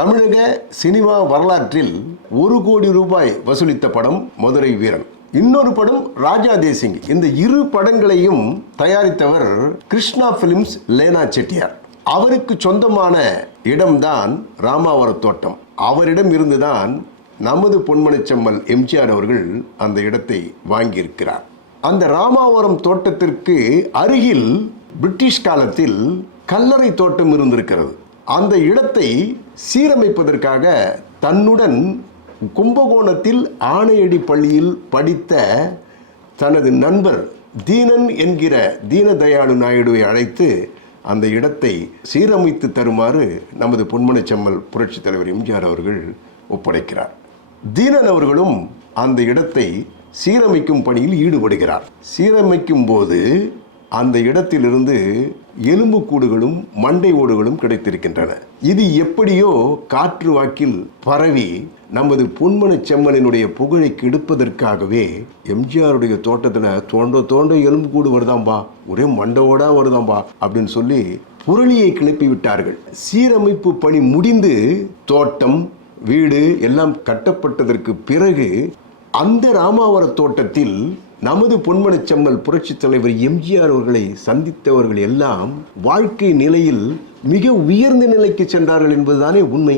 தமிழக சினிமா வரலாற்றில் ஒரு கோடி ரூபாய் வசூலித்த படம் மதுரை வீரன். இன்னொரு படம் ராஜா தேசிங். இந்த இரு படங்களையும் தயாரித்தவர் கிருஷ்ணா பிலிம்ஸ் லேனா செட்டியார். அவருக்கு சொந்தமான இடம்தான் ராமாவரத் தோட்டம். அவரிடம் இருந்துதான் நமது பொன்மனச்செம்மல் எம்ஜிஆர் அவர்கள் அந்த இடத்தை வாங்கியிருக்கிறார். அந்த ராமாவரம் தோட்டத்திற்கு அருகில் பிரிட்டிஷ் காலத்தில் கல்லறை தோட்டம் இருந்திருக்கிறது. அந்த இடத்தை சீரமைப்பதற்காக தன்னுடன் கும்பகோணத்தில் ஆணையடி பள்ளியில் படித்த தனது நண்பர் தீனன் என்கிற தீனதயாளு நாயுடுவை அழைத்து அந்த இடத்தை சீரமைத்து தருமாறு நமது பொன்மனச்செம்மல் புரட்சித் தலைவர் எம்ஜிஆர் அவர்கள் ஒப்படைக்கிறார். தீனன் அவர்களும் அந்த இடத்தை சீரமைக்கும் பணியில் ஈடுபடுகிறார். சீரமைக்கும் போது அந்த இடத்திலிருந்து எலும்புக்கூடுகளும் மண்டை ஓடுகளும் கிடைத்திருக்கின்றன. இது எப்படியோ காற்று வாக்கில் பரவி நமது பொன்மன செம்மனினுடைய புகழை கெடுப்பதற்காகவே எம்ஜிஆருடைய தோட்டத்தில் தோண்ட தோண்ட எலும்புக்கூடு வருதாம்பா ஒரே மண்டவோடா வருதாம்பா அப்படின்னு சொல்லி புரளியை கிளப்பி விட்டார்கள். சீரமைப்பு பணி முடிந்து தோட்டம் வீடு எல்லாம் கட்டப்பட்டதற்கு பிறகு அந்த ராமாவர தோட்டத்தில் நமது பொன்மனச்செம்மல் புரட்சித் தலைவர் எம்ஜிஆர் அவர்களை சந்தித்தவர்கள் எல்லாம் வாழ்க்கை நிலையில் மிக உயர்ந்த நிலைக்கு சென்றார்கள் என்பதுதானே உண்மை.